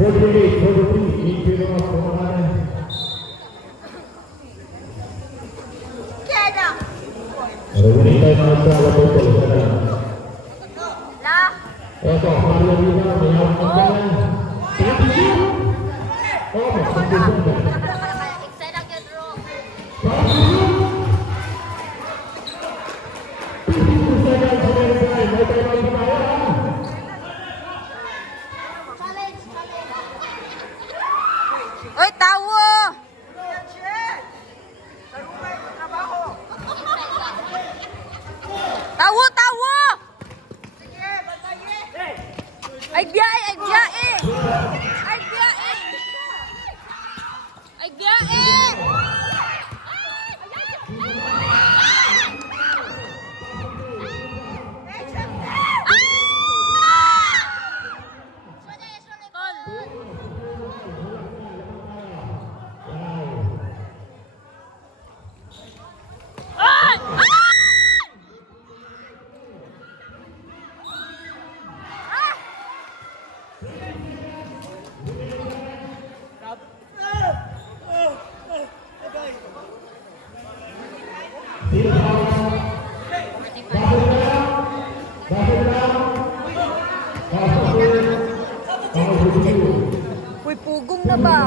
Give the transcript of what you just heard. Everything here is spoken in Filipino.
43 in favor of Copenhagen. Reunitas masa betul sekarang. Ito, Mario Lima menyalahkan. Oh, maksudnya. Oi, tawo! Tawo, tawo! Ay biyae, ay biyae! Ay biyae! Ay biyae! Uy, pugong na ba?